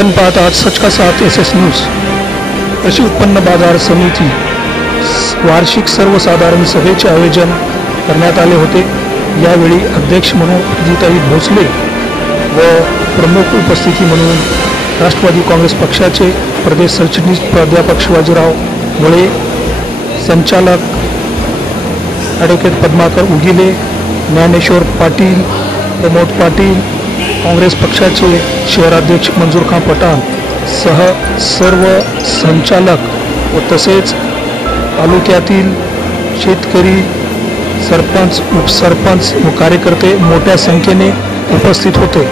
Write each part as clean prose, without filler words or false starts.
आपण पाहत आहात सच का साथ SS न्यूज। कृषी उत्पन्न बाजार समिती वार्षिक सर्वसाधारण सभेचे आयोजन करण्यात आले होते। यावेळी अध्यक्ष म्हणून अजिताई भोसले व प्रमुख उपस्थिती म्हणून राष्ट्रवादी काँग्रेस पक्षाचे प्रदेश सरचिटणीस प्राध्यापक शिवाजीराव मुळे, संचालक ॲडव्होकेट पद्माकर उगिले, ज्ञानेश्वर पाटील, प्रमोद पाटील, काँग्रेस पक्षाचे शहराध्यक्ष मंजूरखान पठाण सह सर्व संचालक व तसेच तालुक्यातील शेतकरी, सरपंच, उपसरपंच व कार्यकर्ते मोठ्या संख्येने उपस्थित होते।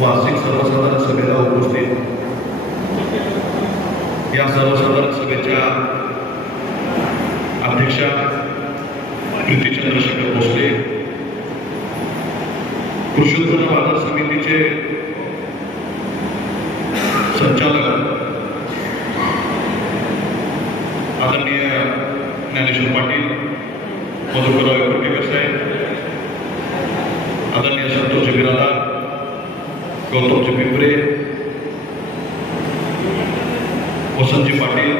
वार्षिक सर्वसाधारण सभेला उपस्थित या सर्वसाधारण सभेच्या अध्यक्षा प्रीती चंद्रशेखर भोसले, कृषी उत्पन्न बाजार समितीचे संचालक आदरणीय ज्ञानेश्वर पाटील, मधुकरराव कुलकर्णी साहेब, आदरणीय संतोष बिरादार, गौतमजी पिंपरे, वसंतजी पाटील,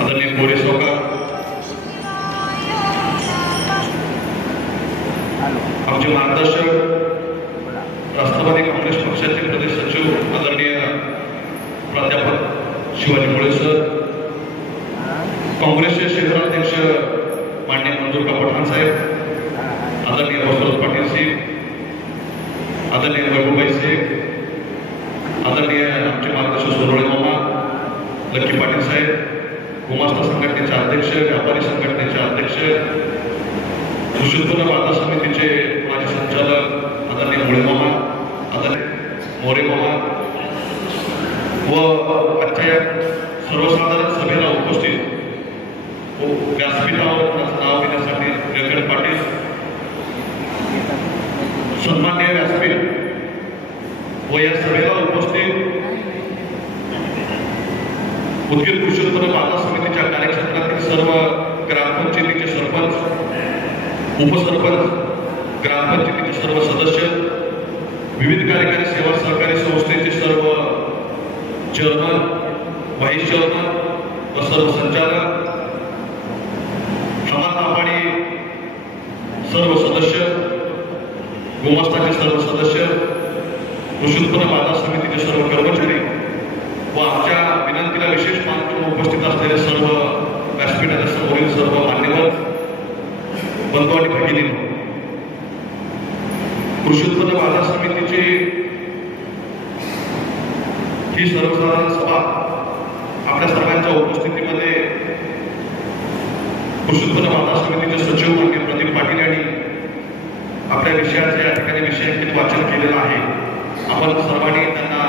आदरणीय मोरे सावकार, आमचे मार्गदर्शक राष्ट्रवादी काँग्रेस पक्षाचे प्रदेश सचिव आदरणीय प्राध्यापक शिवाजी मुळे सर, काँग्रेसचे शहराध्यक्ष माननीय मंजूरखान पठाण साहेब, आदरणीय वसंत पाटील साहेब, सन्माननीय व्यासपीठ व या सभेला उपस्थित उदगीर कृषी उत्पन्न बाजार समितीच्या कार्यक्षेत्रातील सर्व ग्रामपंचायतीचे सरपंच, उपसरपंच, ग्रामपंचायतीचे सर्व सदस्य, विविध कार्यकारी सेवा सहकारी संस्थेचे सर्व चेअरमन, व्हाईस चेअरमन व सर्व संचालक, हमाल मापाडी सर्व सदस्य, गुमास्ताचे सर्व सदस्य, कृषी उत्पन्न बाजार समितीचे सर्व कर्मचारी व आमच्या विनंतीला विशेष मान करून उपस्थित असलेले सर्व व्यासपीठाच्या समोरील सर्व मान्यवर बंधू आणि भगिनींनो, कृषी उत्पन्न बाजार समितीची ही सर्वसाधारण सभा आपल्या सर्वांच्या उपस्थितीमध्ये कृषी उत्पन्न बाजार समितीचे सचिव माननीय प्रदीप पाटील यांनी आपल्या विषयाचे या ठिकाणी विषयांकित वाचन केलेलं आहे. आपण सर्वांनी त्यांना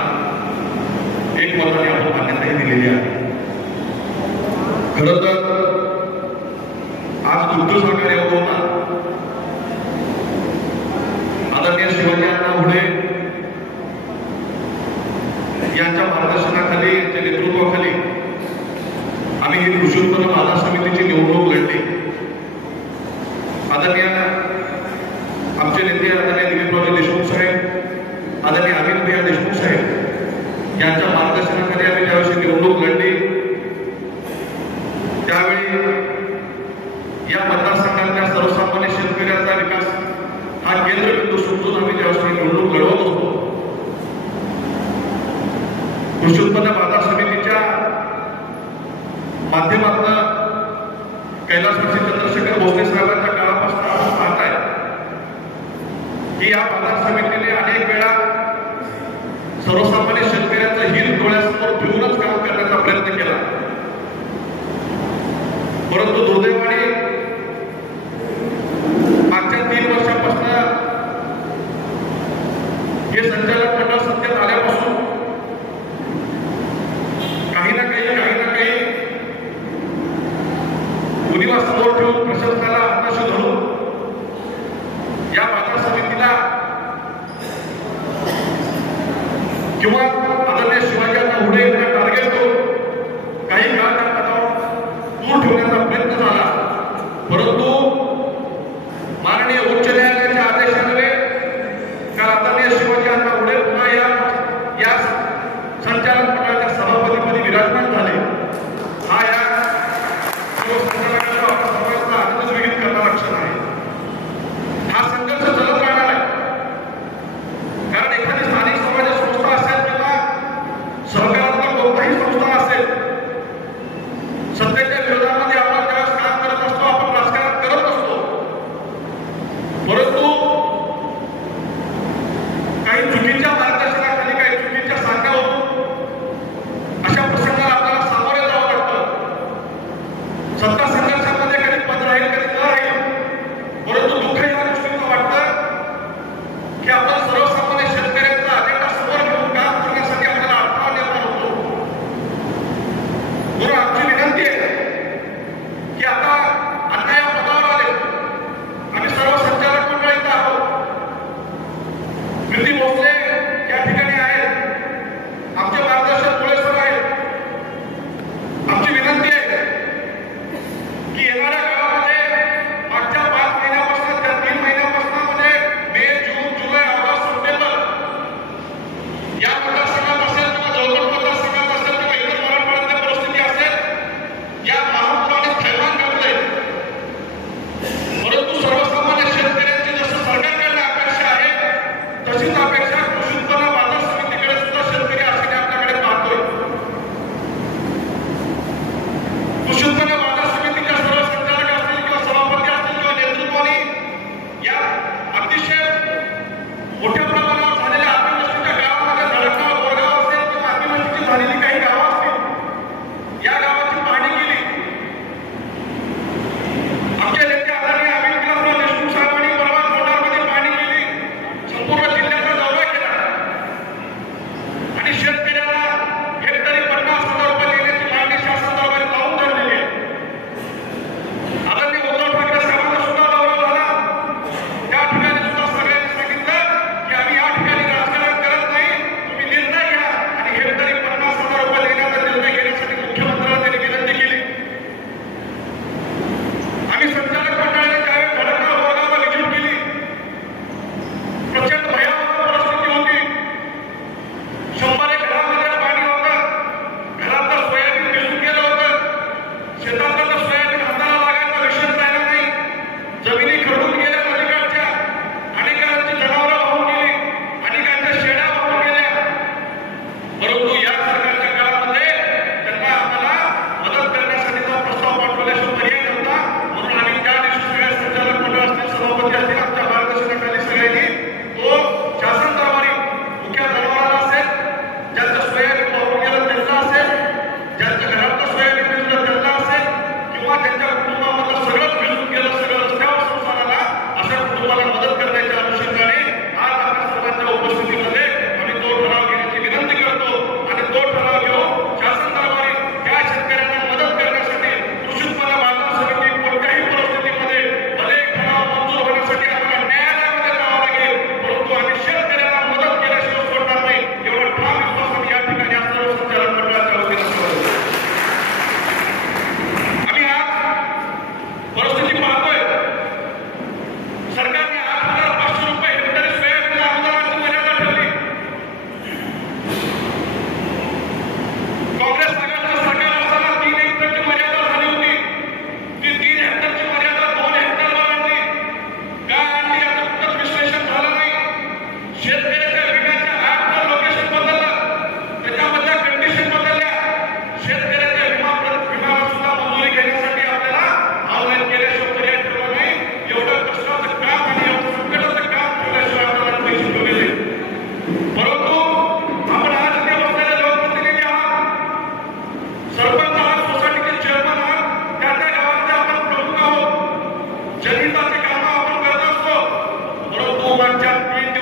एक मताने आपण मान्यताही दिलेली आहे. खरं तर आज दुग्ध सहकारी होता आदरणीय शिवाजी अण्णा घोडे यांच्या मार्गदर्शनाखाली, यांच्या नेतृत्वाखाली आम्ही ही कृषी उत्पन्न बाजार समितीची निवडणूक लढली. आदरणीय आमचे नेते आदरणीय दिलीपराव देशमुख साहेब, आदरणीय अमित देशमुख साहेब यांच्या मार्गदर्शनाखाली आम्ही ज्यावेळी निवडणूक लढली त्यावेळी या मतदारसंघातल्या सर्वसामान्य शेतकऱ्यांचा विकास हा केंद्रबिंदू समजून आम्ही ज्यावेळी निवडणूक लढवत होतो. कृषी उत्पन्न बाजार समितीच्या माध्यमातून कैलासवासी चंद्रशेखर भोसले साहेबांच्या काळापासून आपण पाहत आहे की या बाजार समितीने अनेक वेळा सर्वसामान्य शेतकऱ्यांचं हित डोळ्यासमोर ठेवूनच काम करण्याचा प्रयत्न केला. परंतु दुर्दैवाने मागच्या 3 वर्षापासून हे संचालक मंडळ सत्तेत आल्यापासून काही ना काही उणीवा समोर ठेवून प्रशासनाला हाताशी धरून या बाजार समितीला किंवा आदरणीय शिवाजी अण्णा घोडे यांना टार्गेट करून काही काळ त्या पदावर दूर ठेवण्याचा प्रयत्न झाला.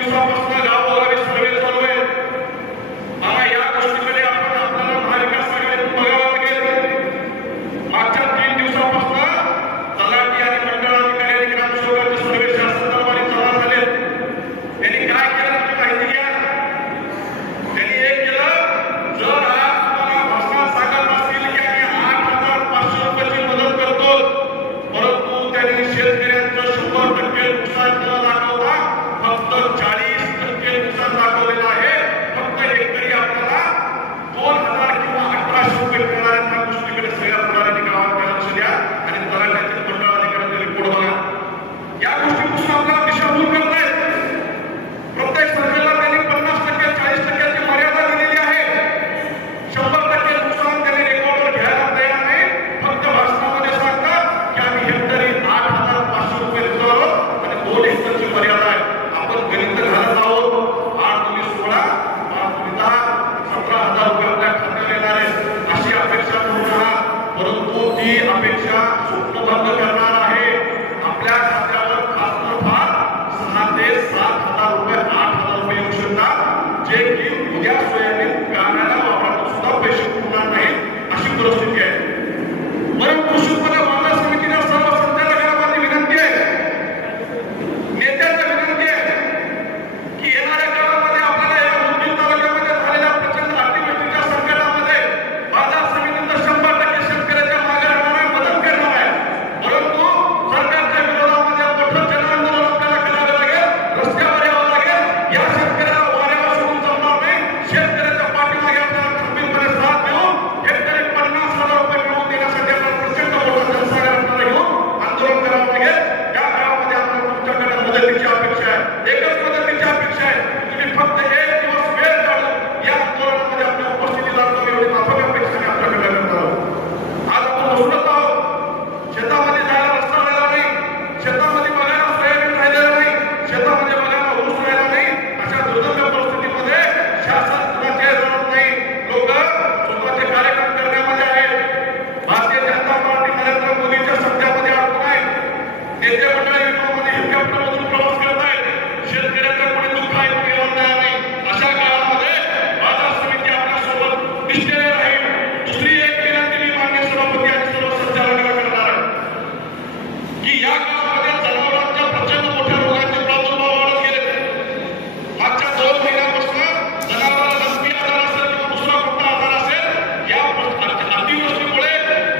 दिवसापासून गावोगावी सर्वे चालू आहे. मला या गोष्टीकडे आपण आपल्याला महाविकास आघाडीतून बघावं लागेल. मागच्या 3 दिवसापासून तलाठी आणि मंडळाधिकारी आणि ग्रामसेवकांचे सर्वे शासन दरबारी जमा झाले. त्यांनी काय केलं म्हणजे माहिती घ्या. त्यांनी एक केलं, जर आज तुम्हाला भाषणात सांगत असतील की आम्ही 8,500 रुपयाची मदत करतो, परंतु त्यांनी शेतकऱ्यांचं 100% नुकसान न दाखवता फक्त 40% नुकसान दाखवलेलं आहे. फक्त हेक्टरी आपल्याला 2,000 किंवा 1,800 रुपये मिळणार आहेत. त्या गोष्टीकडे सगळ्या पुढाऱ्यांनी गावात लक्ष द्या आणि तलाठ्याचे मंडळ अधिकाऱ्यांचे रिपोर्ट बघा. या गोष्टीपासून आपल्याला दिशाभूल करतायत. प्रत्येक सर्वेला त्यांनी 50%, 40%ची मर्यादा दिलेली आहे. 100% नुकसान त्यांनी रेकॉर्डवर घ्यायला तयार नाही. फक्त भाषणामध्ये सांगतात की आम्ही हेक्टरी 8,500 रुपये देतो आहोत आणि 2 हेक्टरची मर्यादा आहे. आपण गणित घालत आहोत. 8 × 16, 5 × 10, 17,000 रुपये आपल्या खात्यात येणार आहेत अशी अपेक्षा करू नका. परंतु ती अपेक्षा स्वप्नभंग करणार आहे. आपल्या खात्यावर फार फार 6,000 ते 7,000 रुपये, 8,000 रुपये येऊ शकतात, जे की उद्या सोयाबीन काढायला वापरात सुद्धा पैसे पुरणार नाहीत अशी परिस्थिती आहे. म्हणून कृषी उत्पन्न बाजार समितीला सर्व संचालकांना विनंती आहे, नेत्यांना विनंती आहे की येणाऱ्या काळामध्ये आपल्याला या उदगीर तालुक्यामध्ये झालेल्या प्रचंड अतिवृष्टीच्या संकटामध्ये बाजार समितीचा 100% शेतकऱ्याच्या मागे राहणार आहे, मदत करणार आहे. परंतु सरकारच्या विरोधामध्ये मोठं जनआंदोलन आपल्याला करावं लागेल, रस्त्यावर यावं लागेल. या शेतकऱ्याला वाऱ्यावर सोडून जमणार नाही. शेतकऱ्याच्या पाठीमागे आपल्याला खंबीरपणे साथ देऊन हेक्टरी 50,000 रुपये मिळवून देण्यासाठी आपण प्रचंड मोठा जनसागर आपल्याला घेऊन आंदोलन करावं लागेल. त्या काळामध्ये आपल्याला तुमच्याकडे मदतीची अपेक्षा आहे. एकच मदतीची अपेक्षा आहे, तुम्ही फक्त 1 दिवस वेळ काढून या आंदोलनामध्ये आपल्या उपस्थिती लागतो एवढी माफक अपेक्षा मी आपल्याकडे करत आहोत. आज आपण बसलो आहोत. शेतामध्ये जायला रस्ता राहिला नाही, शेतामध्ये बघायला सोयाबीन राहिलेलं नाही, शेतामध्ये बघायला ऊस राहिला नाही. अशा दुर्दम्य परिस्थितीमध्ये शासन कुणाचे रडत नाही. लोक स्वतःचे कार्यक्रम करण्यामध्ये आहेत. भारतीय जनता पार्टी नरेंद्र मोदीच्या सत्यामध्ये अडकून आहे. नेते मंडळी विमानामध्ये हेलिकॉप्टरमधून प्रवास करत आहेत. शेतकऱ्याचं कोणी दुःख ऐकून घेऊन तयार नाही. अशा काळामध्ये बाजार समिती आपल्यासोबत निश्चय राहील. दुसरी एक विनंती मी मान्य सभापती आणि सर्व संचालकांना करणार आहे की या काळामध्ये जनावरांच्या प्रचंड मोठ्या रोगांचे प्रादुर्भाव वाढत गेले. मागच्या 2 महिन्यापासून जनावरांना रक्ती आजार असेल किंवा दुसरा कोणता आजार असेल, या अतिवृष्टीमुळे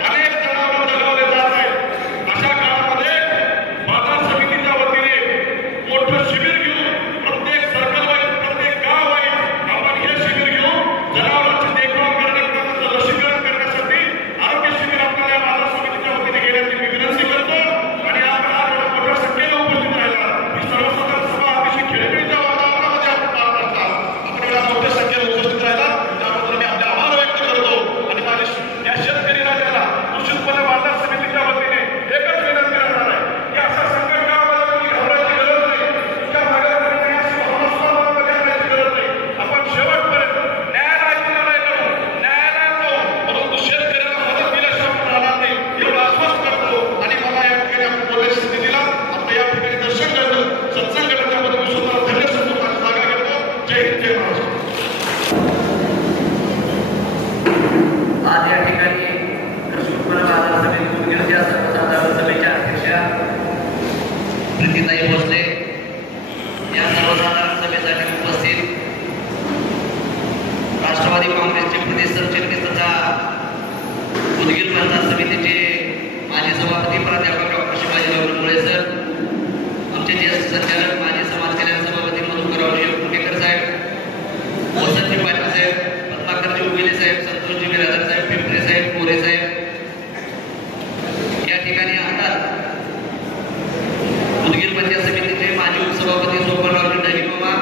अनेक जनावर दगावले जात आहेत. अशा काळामध्ये बाजार समितीच्या वतीने मोठं शिबिर घेऊन प्रत्येक सर्कल वाईज, प्रत्येक गाव वाईज आपण हे शिबिर घेऊन जनावरांची देखभाल करणे किंवा त्यांचं लसीकरण करण्यासाठी आरोग्य शिबिर आपल्याला या बाजार समितीच्या वतीने घेण्याची मी विनंती करतो. आणि आपण आज एवढ्या मोठ्या संख्येने उपस्थित राहिला. ही सर्वसाधारण सभा अतिशय खेळीमेळीच्या वातावरणामध्ये आपण पार पाडता. आपण एवढ्या मोठ्या संख्येने उपस्थित राहिला त्याबद्दल मी आपले आभार व्यक्त करतो. आणि माझ्या या शेतकरी राजाला कृषी उत्पन्न बाजार समितीच्या वतीने एकच विनंती राहणार आहे की अशा संकट काळामध्ये तुम्ही घाबरायची गरज नाही. तुमच्या मागे लागणारी अशी भावना सुद्धा मनामध्ये आणण्याची गरज नाही. आपण शेवटपर्यंत न्यायालयाची लढाई लढू, न्यायालयात जाऊ, परंतु शेतकऱ्याला मदत दिल्याशिवाय आपण राहणार नाही एवढं आश्वासन करतो. आणि मला या ठिकाणी आपण बोलायची संधी दिला. आपलं या ठिकाणी दर्शन घडलं, सत्संग घडलं, त्याबद्दल मी स्वतःला धन्य समजून माझी जागा घेतो. जय हिंद, जय महाराष्ट्र. आज या ठिकाणी कृषी उत्पन्न बाजार समिती उदगीरच्या सर्वसाधारण सभेच्या अध्यक्षा प्रीतीताई भोसले, या सर्वसाधारण सभेसाठी उपस्थित राष्ट्रवादी काँग्रेसचे प्रदेश सरचिटणीस तथा उदगीर बाजार समितीचे माजी सभापती प्राध्यापक डॉक्टर शिवाजीराव मुळे सर, आमचे ज्येष्ठ संचालक माजी समाज कल्याण सभापती मधुकरराव कुटेकर साहेब, वसंतजी पाटील साहेब, पद्माकरजी उगेले साहेब, संतोषजी बिरादर साहेब, पिंपरे साहेब, मोरे साहेब या ठिकाणी आहात. उदगीर पंचायत समितीचे माजी उपसभापती सोपनराव ढगिमामा,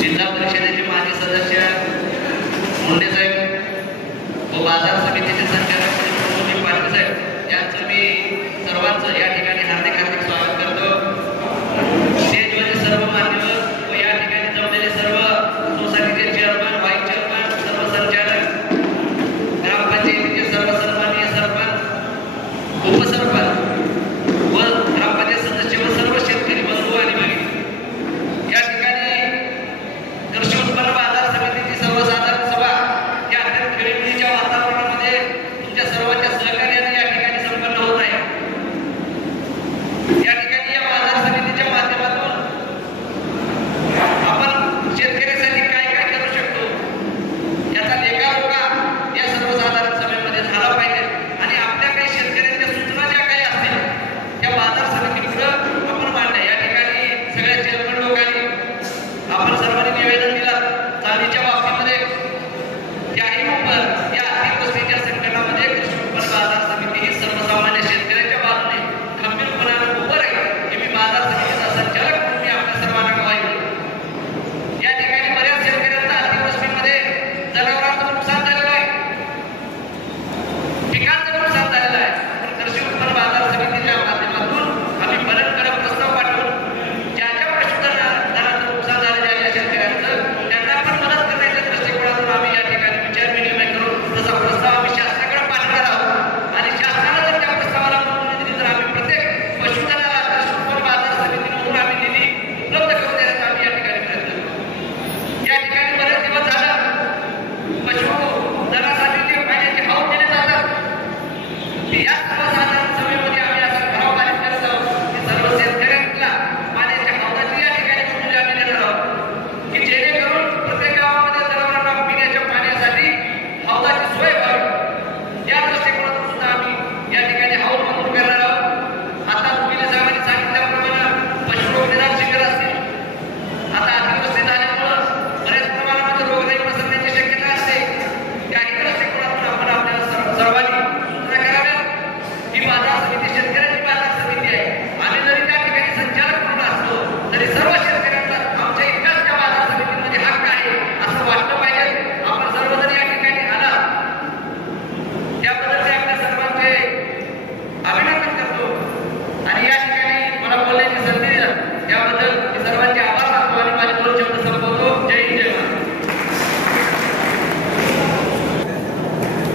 जिल्हा परिषदेचे माजी सदस्य मुंडे साहेब व बाजार समितीचे संचालक पाटील साहेब निवेदन दिलं चांदीच्या बाबतीमध्ये त्याही या आर्थिक गोष्टीच्या संकटामध्ये कृषी उत्पन्न बाजार समिती ही सर्वसामान्य शेतकऱ्याच्या बाजूने खंबीरपणाने उभं राहील हे मी बाजार समितीचा संचालक म्हणून मी आपल्या सर्वांना ग्वाही देतो। या ठिकाणी बऱ्याच शेतकऱ्यांचा आर्थिक गोष्टीमध्ये जनावरांचं नुकसान झालेलं आहे, पिकांचं नुकसान झालेलं आहे, पण कृषी उत्पन्न बाजार समितीच्या माध्यमातून आम्ही बलनकडे प्रस्ताव पाठवून ज्या ज्या पशुधनाचं नुकसान झालेलं आहे शेतकऱ्यांचं त्यांना पण मदत करण्याच्या दृष्टिकोनातून आम्ही या ठिकाणी विचार विनिमय करून तसा प्रस्ताव आम्ही शासनाकडे पाठवणार आहोत आणि शासनाला जर त्या प्रस्तावाला मंजुरी दिली तर आम्ही प्रत्येक पशुधनाला कृषी उत्पन्न बाजार समितीमधून आम्ही निधी उपलब्ध करून देण्याचा आम्ही या ठिकाणी प्रयत्न करू। या ठिकाणी बरेच दिवस झालं पशुधनासाठी जे पाण्याचे हाव दिले जातात ते या सर्वसाधारण सभेमध्ये आम्ही असा ठराव पारित करत आहोत की सर्व शेतकऱ्यांना पाण्याच्या हौदाची या ठिकाणी मंजुरी आम्ही देणार आहोत की जेणेकरून प्रत्येक गावामध्ये जनावरांना पिण्याच्या पाण्यासाठी हौदाची सोय व्हावी या दृष्टिकोनातून सुद्धा आम्ही या ठिकाणी हौद मंजूर करणार आहोत। आता तुम्ही साहेबांनी सांगितल्याप्रमाणे पशुरोग निदान शिबिर असतील, आता अतिवृष्टी झाल्यामुळं बऱ्याच प्रमाणामध्ये रोगराई पसरण्याची शक्यता असते, त्याही दृष्टिकोनातून आपण आपल्याला सर्वांनी सूचना कराव्यात। ही बाजार समिती शेतकऱ्यांची बाजार समिती आहे, आम्ही जरी त्या ठिकाणी संचालक म्हणून असलो तरी सर्व शेतकऱ्यांचा आमच्या इतकाच त्या बाजार समितीमध्ये हक्क आहे असं वाटलं पाहिजे। आपण सर्वजण या ठिकाणी आला त्याबद्दल मी आपल्या सर्वांचे अभिनंदन करतो आणि या ठिकाणी मला बोलण्याची संधी दिली त्याबद्दल मी सर्वांचे आभार मानतो आणि माझे 2 शब्द संपवतो। जय हिंद, जय महाराष्ट्र।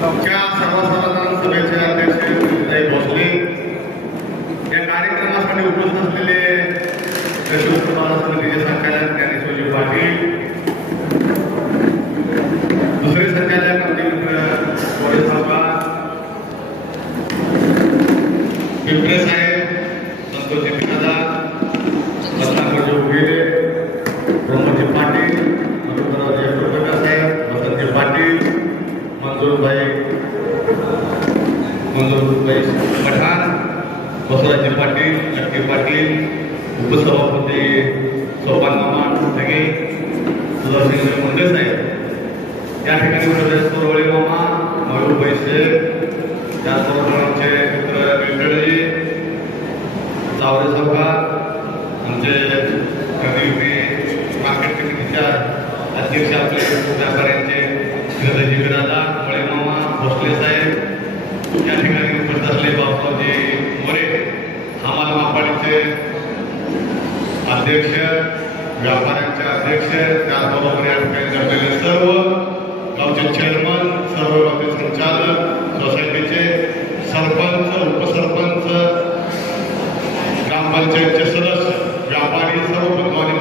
आमच्या सर्वसाधारण सभेचे अध्यक्ष विजय भोसले या कार्यक्रमासाठी उपस्थित असलेले कृषी उत्पन्न बाजार समितीचे संचालक ज्ञानेश्वरजी पाटील, दुसरे संचालक आमचे मित्र पोलीस साहेब, पिंपरे साहेब, संतोषजी पितादा, रत्नाकरजी उगेरे, प्रमोदजी पाटील, मधुकररावजी टोपेकर साहेब, वसंतजी पाटील, मंजूरभाई पठाण, बसवराजजी पाटील, लक्की पाटील, उपसभापती सोपान मामा ढगे, सुदर्शन मुंडे साहेब, या ठिकाणी प्रदेश कोरवळे मामा, मयूर पैसे, त्याचबरोबर आमचे मित्र विठ्ठलजी चावरे साहेब, आमचे मार्केट कमिटीच्या अध्यक्ष आपले व्यापाऱ्यांचे श्रीधरजी बिरादा, मळे मामा, भोसले साहेब, या ठिकाणी उपस्थित असलेले बापूजी मोरे, हमाल मापाडीचे अध्यक्ष, व्यापाऱ्यांचे अध्यक्ष, त्याचबरोबर या ठिकाणी जमलेले सर्व गावचे चेअरमन, सर्व गावचे संचालक, सोसायटीचे सरपंच, उपसरपंच, ग्रामपंचायतचे सदस्य, व्यापारी, सर्व बंधूंनी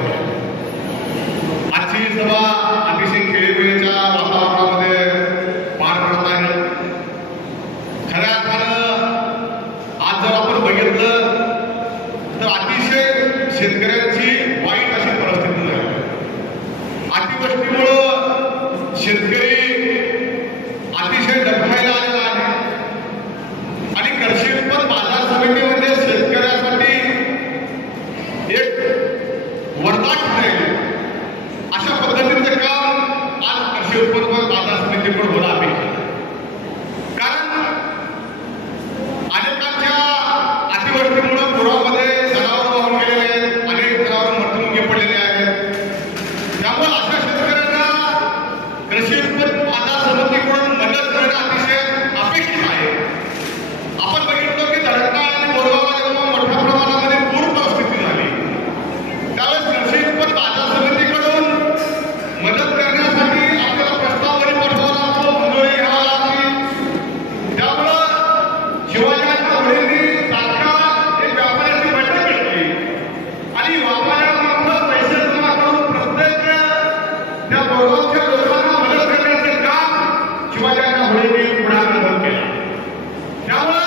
आजची सभा अतिशय खेळीमेळीच्या वातावरणामध्ये पार पडत आहे। खऱ्या अर्थानं आज जर आपण बघितलं तर अतिशय शेतकऱ्यांची वाईट अशी परिस्थिती झाली। अतिवृष्टीमुळं शेतकरी अतिशय दखलायला आलेला आहे आणि कृषी उत्पन्न बाजार समितीमध्ये शेतकऱ्यासाठी एक वरदान ठरेल अशा पद्धतीचं काम आज कृषी उत्पन्न बाजार समितीकडून होणं अपेक्षित आहे। कारण अनेकांच्या अतिवृष्टीमुळे पुरामध्ये जनावर वाहून गेलेले आहेत, अनेक जनावर मृत्युमुखी पडलेले आहेत। त्यामुळे अशा शेतकऱ्यांना कृषी उत्पन्न बाजार समितीकडून मदत करणं अतिशय अपेक्षित आहे। आपण बघितलं की धरणा आणि बोरगाव जेव्हा मोठ्या प्रमाणामध्ये पूर परिस्थिती झाली त्यावेळेस कृषी उत्पन्न बाजार समितीकडून मदत करण्यासाठी आपल्याला प्रस्तावही पाठवावा लागतो, मंजुरी घ्यावी लागते। त्यामुळं शिवाजीच्या वडिलांनी तात्काळ एक व्यापाऱ्याची बैठक घेतली आणि व्यापाऱ्यांमार्फत पैसे जमा करून प्रत्येक त्या बोरगावच्या लोकांना मदत करण्याचे काम शिवाजीच्या वडिलांनी पुढाकार केला। त्यामुळं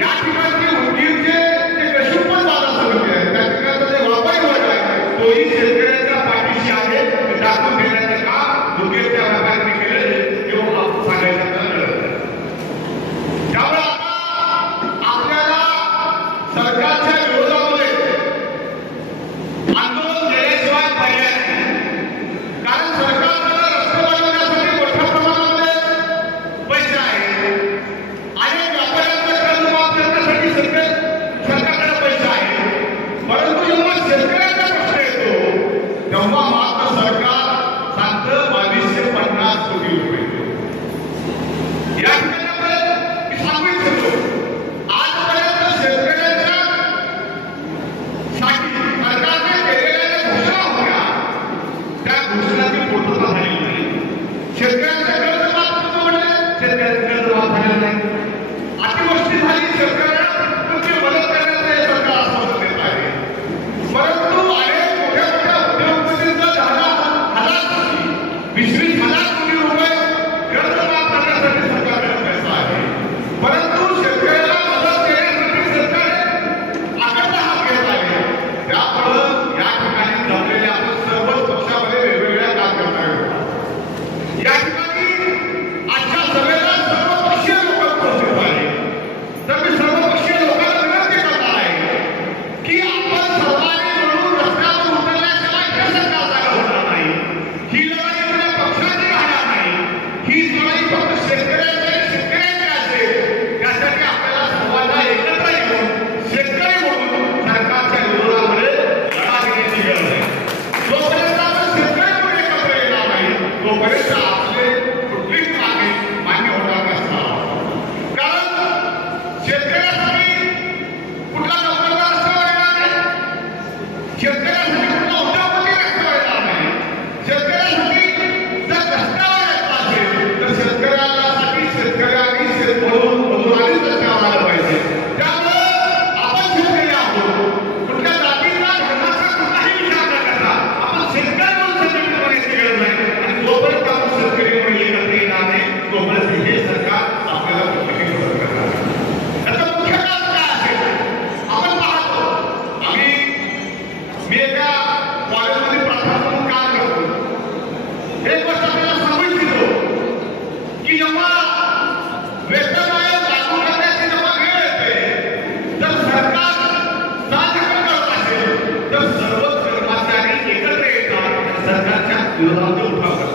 या ठिकाणचे उदगीरचे जे कृषी उत्पन्न बाजार समिती आहे त्या ठिकाणचा जे व्यापारी वर्ग आहे तोही शेतकऱ्यांच्या पाठीशी आहे हे दाखवून देण्याचं काम उदगीरच्या व्यापाऱ्यांनी केलेले किंवा सांगायचं गरज नाही। त्यामुळे आता आपल्याला सरकारच्या विरोधामध्ये आंदोलन केल्याशिवाय पर्याय नाही। कॉलेजमध्ये प्राध्यापक म्हणून काम करतो. एक गोष्ट आपल्याला सांगू इच्छितो की जेव्हा वेतन आयोग लागू करण्याची जेव्हा वेळ येते तर सरकार साध्य करत असेल तर सर्व कर्मचारी एकत्र येतात सरकारच्या विरोधात उठाव करतात.